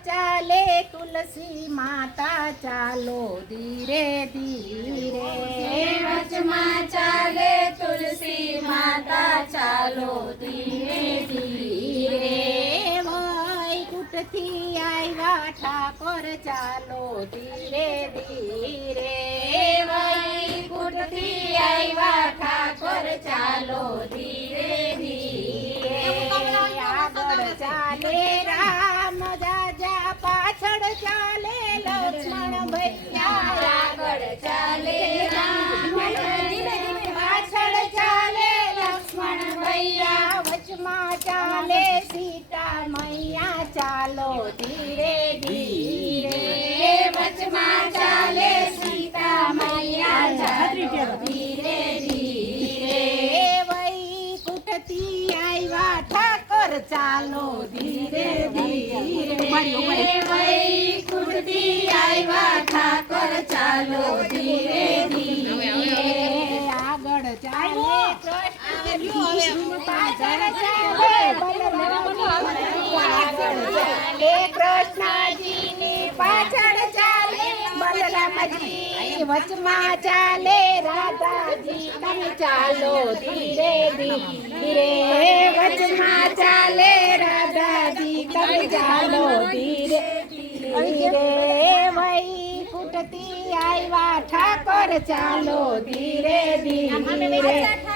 ચાલે તુલસી માતા ચાલો ધીરે ધીરે વચમાં ચાલે તુલસી માતા ચાલો ધીરે ધીરે વૈકુંઠથી આવ્યા ઠાકોર ચાલો ધીરે ધીરે વૈકુંઠથી આવ્યા ઠાકોર ચાલો ધીરે ધીરે આગળ ચાલે રામ જાજા પાછળ ચાલે લક્ષ્મણ ભૈયા આગળ ચાલે રામ પાછળ ચાલે લક્ષ્મણ ભૈયા વચમાં ચાલે સીતા મૈયા ચાલો ધીરે ધીરે વચમાં ચાલે સીતા મૈયા ચાલો ધીરે ધીરે વૈકુંઠથી આવ્યા ઠાકોર ચાલો ધીરે ધીરે. વૈકુંઠથી આવ્યા ઠાકર ચાલો ધીરે ધીરે. આગળ ચાલે. કૃષ્ણજીની પાછળ बोल रामा जी चाले राधा जी तम चालो धीरे धीरे। वचमा चाले राधा जी तम चालो धीरे धीरे। वही फुटती आईवा ठाकुर चालो धीरे धीरे।